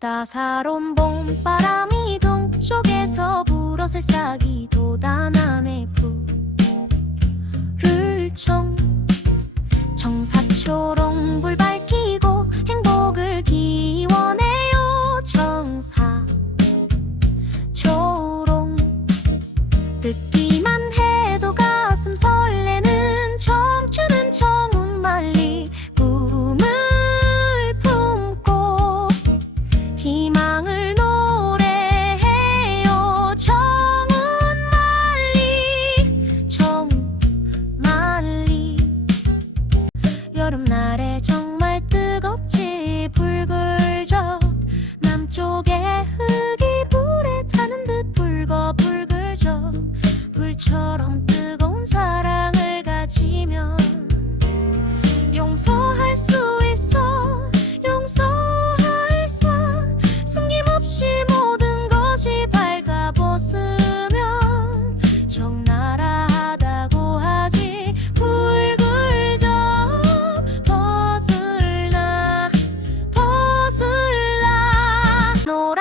따사로운 봄바람이 동쪽에서 불어 새싹이 돋아나네 불을 청 청사초롱 불 밝히고 행복을 기원해요. 청사 초롱 듣기 희망을 노래해요. 정말 뜨겁지 불글적. 남쪽의 흙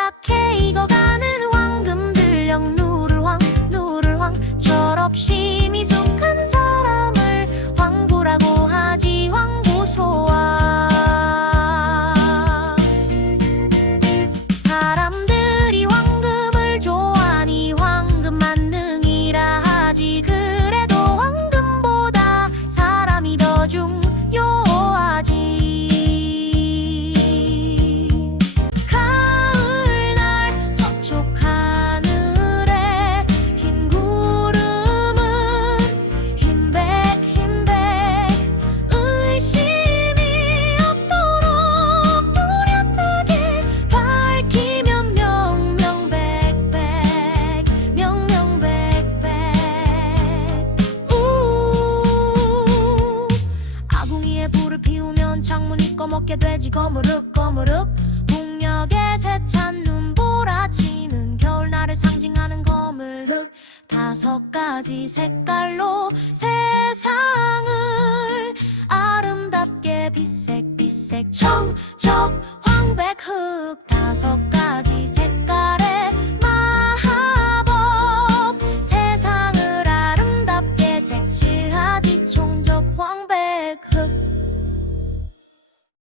노랗게 익어가는 황금 들녘 누를 황 누를 황 철없이 꺼먹게 되지. 거무룩 거무룩. 북녘에 세찬 눈보라치는 겨울날을 상징하는 거물룩. 다섯 가지 색깔로 세상을 아름답게 빛색 빛색. 청적 황백 흑 다섯 가지 색